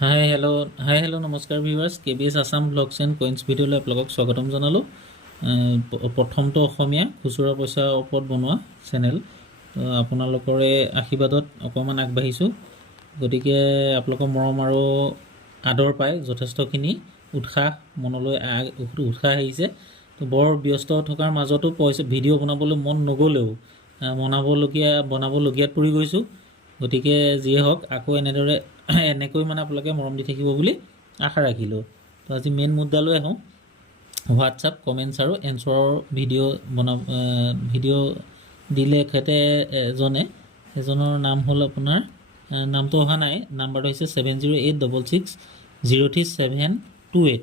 হাই hello' নমস্কাৰ viewers KBS Assam blogs and coins ভিডিঅ'লৈ আপোনালোকক স্বাগতম জনালোঁ। প্ৰথমটো অসমীয়া খুচুৰা পইচাৰ ওপৰত বনোৱা চেনেল, আপোনালোকৰে আশীৰ্বাদত অকণমান আগবাঢ়িছোঁ। গতিকে আপোনালোকৰ মৰম আৰু আদৰ পাই যথেষ্টখিনি মনলৈ উৎসাহ আহিছে। তো বৰ ব্যস্ত থকাৰ মাজতো ভিডিঅ' বনাবলৈ মন নগ'লেও বনাবলগীয়াত পৰি গৈছোঁ। গতিকে যিয়ে হওক আকৌ এনেকৈ আপোনালোকে মৰম দি থাকিব বুলি আশা ৰাখিলোঁ। তো আজি মেইন মুদ্দালৈ আহোঁ। হোৱাটছআপ কমেণ্টছ আৰু এনচাৰৰ ভিডিঅ' দিলে এজনৰ নাম হ'ল আপোনাৰ নামটো অহা নাই, নাম্বাৰটো হৈছে 7086603728।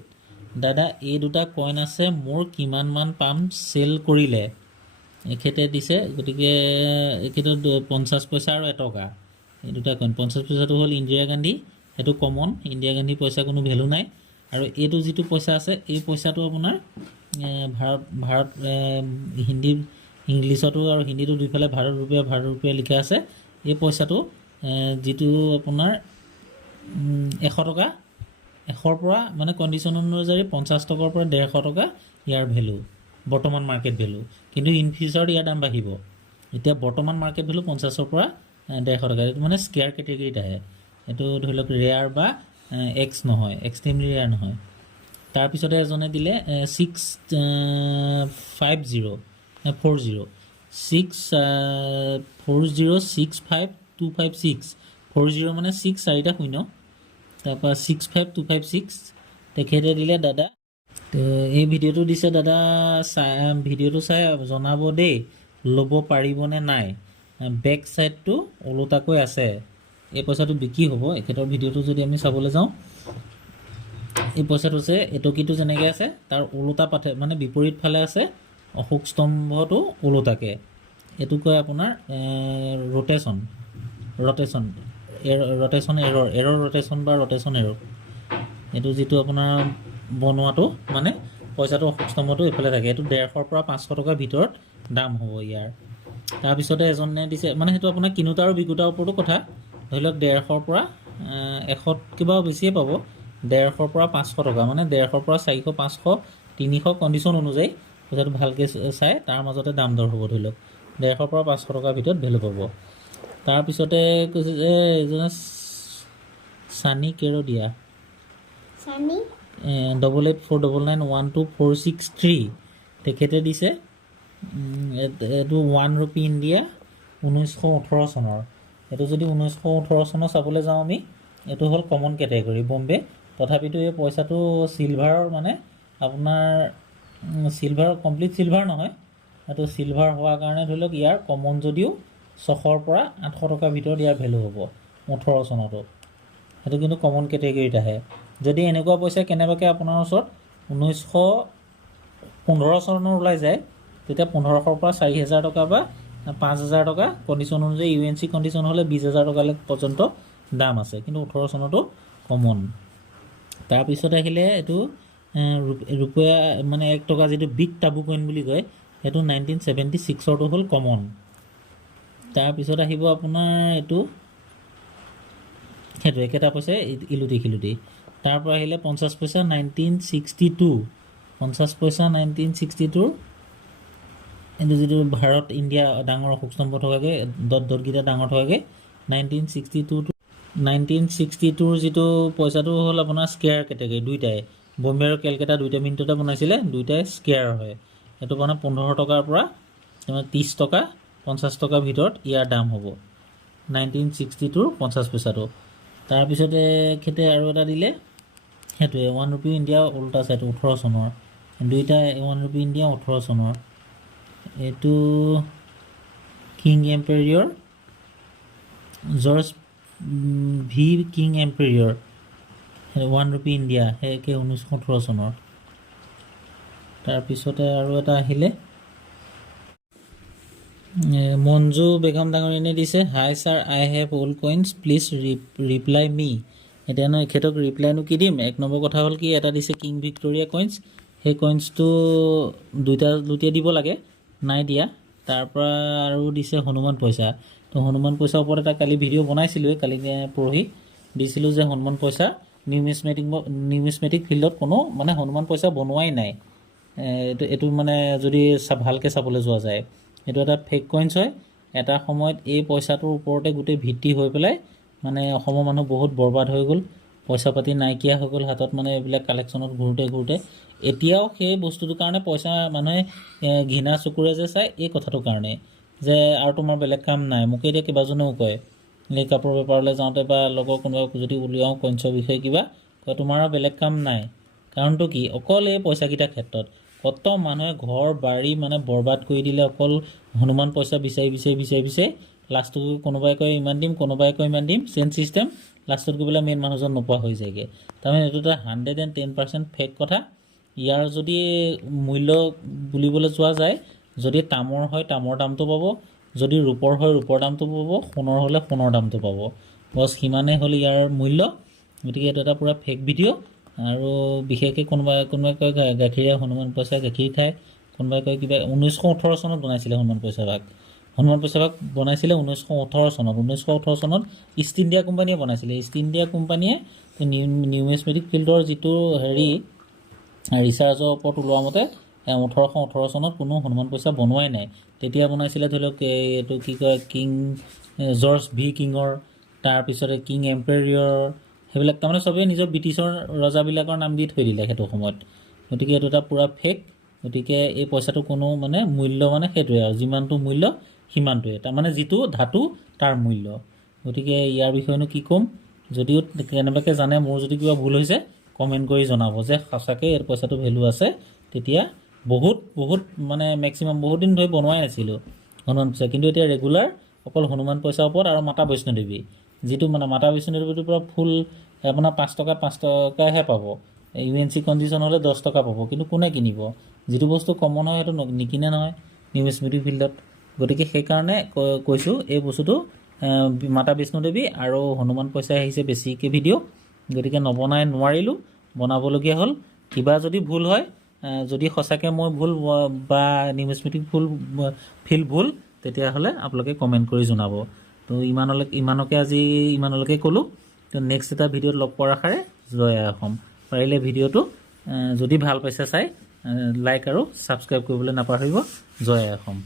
দাদা এই দুটা কইন আছে, মোৰ কিমানমান পাম চেল কৰিলে? এখেতে দিছে। গতিকে এখেতৰ 50 পইচা আৰু 1 টকা, এই দুটা কইন। 50 পইচাটো হ'ল ইন্দিৰা গান্ধী, সেইটো কমন। ইন্দিৰা গান্ধী পইচা কোনো ভেলু নাই। আৰু এইটো যিটো পইচা আছে, এই পইচাটো আপোনাৰ ভাৰত ইংলিছতো আৰু হিন্দীটো দুইফালে ভাৰত ৰুপিয়া লিখা আছে। এই পইচাটো যিটো আপোনাৰ 100 টকা, 100ৰ পৰা কণ্ডিশ্যন অনুযায়ী 50 টকাৰ পৰা 150 টকা ইয়াৰ ভেলু, বৰ্তমান মাৰ্কেট ভেলু। কিন্তু ইন ফিউচাৰত ইয়াৰ দাম বাঢ়িব। এতিয়া বৰ্তমান মাৰ্কেট ভেলু 50ৰ পৰা 150 টকা। এইটো স্কেয়াৰ কেটেগৰীত আহে। এইটো ধৰি লওক ৰেয়াৰ বা এক্স নহয়, এক্সট্ৰিমলি ৰেয়াৰ নহয়। তাৰপিছতে এজনে দিলে 6406526 40 6 4টা শূন্য, তাৰপৰা 65256 তেখেতে দিলে। দাদা এই ভিডিঅ'টো দিছে, দাদা ভিডিঅ'টো চাই জনাব দেই, ল'ব পাৰিবনে নাই। বেক ছাইডটো ওলোটাকৈ আছে। এই পইচাটো বিক্ৰী হ'ব। এখেতৰ ভিডিঅ'টো যদি আমি চাবলৈ যাওঁ, এই পইচাটো আছে এটকীটো যেনেকৈ আছে তাৰ ওলোটা পাঠে বিপৰীত ফালে আছে, অশোক স্তম্ভটো ওলোটাকৈ। এইটো কয় আপোনাৰ ৰটেশ্যন ৰটেশ্যন বা ৰটেশ্যন এৰৰ। এইটো যিটো আপোনাৰ বনোৱাটো পইচাটো অশোক স্তম্ভটো এইফালে থাকে। এইটো 150ৰ পৰা 500 টকাৰ ভিতৰত দাম হ'ব ইয়াৰ। তাৰপিছতে এজনে দিছে, সেইটো আপোনাৰ কিনোতা আৰু বিকোতাৰ ওপৰতো কথা। ধৰি লওক 150ৰ পৰা 100 কিবা বেছিয়ে পাব। 150ৰ পৰা 500 টকা, 150ৰ পৰা 400 500 300 কণ্ডিশ্যন অনুযায়ী পইচাটো ভালকৈ চাই তাৰ মাজতে দাম দৰ হ'ব। ধৰি লওক 150ৰ পৰা 500 টকাৰ ভিতৰত ভেলু পাব। তাৰপিছতে কৈছে যে এজনে চানি কেৰো দিয়া 8849912463 তেখেতে দিছে। এইটো 1 ৰুপি ইণ্ডিয়া 1918 চনৰ। এইটো যদি 1918 চনৰ চাবলৈ যাওঁ আমি, এইটো হ'ল কমন কেটেগৰী বম্বে। তথাপিতো এই পইচাটো চিলভাৰৰ আপোনাৰ চিলভাৰ কমপ্লিট চিলভাৰ নহয়, এইটো চিলভাৰ হোৱাৰ কাৰণে ধৰি লওক ইয়াৰ কমন যদিও 600ৰ পৰা 800 টকাৰ ভিতৰত ইয়াৰ ভেলু হ'ব 18 চনতো। সেইটো কিন্তু কমন কেটেগৰীত আহে। যদি এনেকুৱা পইচা কেনেবাকৈ আপোনাৰ ওচৰত 1915 চনৰ ওলাই যায়, তেতিয়া 1500ৰ পৰা 4000 টকা বা 5000 টকা কণ্ডিশ্যন অনুযায়ী UNC কণ্ডিশ্যন হ'লে 20000 টকালৈ পৰ্যন্ত দাম আছে। কিন্তু 18 চনতো কমন। তাৰপিছত আহিলে এইটো ৰুপিয়া 1 টকা যিটো বিগ টাবু কইন বুলি কয়, সেইটো 1976ৰটো হ'ল কমন। তাৰপিছত আহিব আপোনাৰ সেইটো একেটা পইচাই ইলুটি খিলুটি। তাৰপৰা আহিলে 50 পইচা 1962, 50 পইচা 1962। এইটো যিটো ভাৰত ইণ্ডিয়া ডাঙৰ অশোক স্তম্ভ থকাকৈ ডটকেইটা ডাঙৰ থকাকৈ 1962ৰ যিটো পইচাটো হ'ল আপোনাৰ স্কেয়াৰ কেটেগৰী। দুইটাই বম্বে আৰু কেলকাতা দুইটা মিনিটতে বনাইছিলে, দুইটাই স্কেয়াৰ হয়। এইটো 15 টকাৰ পৰা 30 টকা 50 টকাৰ ভিতৰত ইয়াৰ দাম হ'ব 1962ৰ 50 পইচাটো। তাৰপিছতে খেতে আৰু এটা দিলে, সেইটোৱে 1 ৰুপি ইণ্ডিয়া ওলোটা চাইটো 18 চনৰ। দুইটা 1 ৰুপি ইণ্ডিয়া 18 চনৰ। এইটো king emperor George V king emperor 1 rupee India, সেই 1918 চনৰ। তাৰপিছতে আৰু এটা আহিলে মঞ্জু বেগম ডাঙৰীয়ানীয়ে দিছে, hi sir, I have old coins, please reply me. এতিয়ানো এখেতক ৰিপ্লাইনো কি দিম। 1 নম্বৰ কথা হ'ল কি, এটা দিছে কিং ভিক্টৰিয়া কইনছ, সেই কইনছটো দুইটা লুটিয়াই দিব লাগে, নাই দিয়া। তাৰপৰা আৰু দিছে হনুমান পইচা। তো হনুমান পইচাৰ ওপৰত এটা কালি ভিডিঅ' বনাইছিলোঁ, কালি পৰহি দিছিলোঁ যে হনুমান পইচা নিউমিছমেটিক ফিল্ডত কোনো মানে হনুমান পইচা বনোৱাই নাই। এইটো মানে যদি ভালকৈ চাবলৈ যোৱা যায় এইটো এটা ফেক কইনছ হয়। এটা সময়ত এই পইচাটোৰ ওপৰতে গোটেই ভিত্তি হৈ পেলাই মানে অসমৰ মানুহ বহুত বৰবাদ হৈ গ'ল, পইচা পাতি নাইকিয়া হৈ গ'ল হাতত, মানে এইবিলাক কালেকশ্যনত ঘূৰোঁতে এতিয়াও সেই বস্তুটোৰ কাৰণে পইচা মানুহে ঘৃণা চকুৰে যে চায় এই কথাটোৰ কাৰণে যে আৰু তোমাৰ বেলেগ কাম নাই। মোকে এতিয়া কেইবাজনেও কয়, এই কাপোৰ বেপাৰলৈ যাওঁতে বা লগৰ কোনোবা যদি উলিয়াওঁ কইনছৰ বিষয়ে কিবা কয় তোমাৰ আৰু বেলেগ কাম নাই। কাৰণটো কি? অকল এই পইচাকেইটাৰ ক্ষেত্ৰত কত মানুহে ঘৰ বাৰী মানে বৰবাদ কৰি দিলে অকল হনুমান পইচা বিচাৰি লাষ্টত কোনোবাই কয় ইমান দিম, কোনোবাই কয় ইমান দিম, চেইন চিষ্টেম, লাষ্টত গৈ পেলাই মেইন মানুহজন নোপোৱা হৈ যায়গৈ। তাৰমানে এইটো এটা 110% ফেক কথা। ইয়াৰ যদি মূল্য বুলিবলৈ যোৱা যায়, যদি তামৰ হয় তামৰ দামটো পাব, যদি ৰূপৰ হয় ৰূপৰ দামটো পাব, সোণৰ হ'লে সোণৰ দামটো পাব, বছ সিমানেই হ'ল ইয়াৰ মূল্য। গতিকে এইটো এটা পূৰা ফেক ভিডিঅ'। আৰু বিশেষকৈ কোনোবাই কয় গাখীৰে হনুমান পইচা গাখীৰ খায়, কোনোবাই কয় কিবা 1918 চনত বনাইছিলে হনুমান পইচা ভাগ বনাইছিলে 1918 চনত। 1918 চনত ইষ্ট ইণ্ডিয়া কোম্পানীয়ে বনাইছিলে। ইষ্ট ইণ্ডিয়া কোম্পানীয়ে নিউমিছমেটিক ফিল্ডৰ যিটো ৰিচাৰ্জৰ ওপৰত ওলোৱা মতে 1818 চনত কোনো হনুমান পইচা বনোৱাই নাই। তেতিয়া বনাইছিলে ধৰি লওক এইটো কি কয় কিং জৰ্জ ভি কিঙৰ, তাৰপিছতে কিং এম্পেৰিয়ৰ, সেইবিলাক তাৰমানে চবেই নিজৰ ব্ৰিটিছৰ ৰজাবিলাকৰ নাম দি থৈ দিলে সেইটো সময়ত। গতিকে এইটো এটা পূৰা ফেক। গতিকে এই পইচাটো কোনো মানে মূল্য মানে সেইটোৱে আৰু যিমানটো মূল্য সিমানটোৱে, তাৰমানে যিটো ধাতু তাৰ মূল্য। গতিকে ইয়াৰ বিষয়েনো কি ক'ম, যদিও কেনেবাকৈ জানে মোৰ যদি কিবা ভুল হৈছে কমেণ্ট কৰি জনাব যে সঁচাকৈ এই পইচাটো ভেলু আছে। তেতিয়া বহুত মানে মেক্সিমাম বহুত দিন ধৰি বনোৱাই নাছিলোঁ হনুমান পইচা, কিন্তু এতিয়া ৰেগুলাৰ অকল হনুমান পইচাৰ ওপৰত আৰু মাতা বৈষ্ণোদেৱী, যিটো মানে মাতা বৈষ্ণোদেৱীটোৰ পৰা ফুল আপোনাৰ 5 টকাহে পাব। UNC কণ্ডিশ্যন হ'লে 10 টকা পাব, কিন্তু কোনে কিনিব? যিটো বস্তু কমন হয় সেইটো নিকিনে নহয় নিউমিছমেটিক ফিল্ডত। গতিকে সেইকাৰণে কৈছোঁ এই বস্তুটো মাতা বৈষ্ণোদেৱী আৰু হনুমান পইচাই আহিছে বেছিকৈ ভিডিঅ'। গতিকে নবনাই নোৱাৰিলোঁ, বনাবলগীয়া হ'ল। কিবা যদি ভুল হয়, যদি সঁচাকৈ মই ভুল বা নিউমিছমেটিক ফিল্ড ভুল, তেতিয়াহ'লে আপোনালোকে কমেণ্ট কৰি জনাব। তো ইমানলৈকে ক'লোঁ। তো নেক্সট এটা ভিডিঅ'ত লগ পোৱাৰ আশাৰে জয় আই অসম। পাৰিলে ভিডিঅ'টো যদি ভাল পাইছে চাই লাইক আৰু ছাবস্ক্ৰাইব কৰিবলৈ নাপাহৰিব। জয় আই অসম।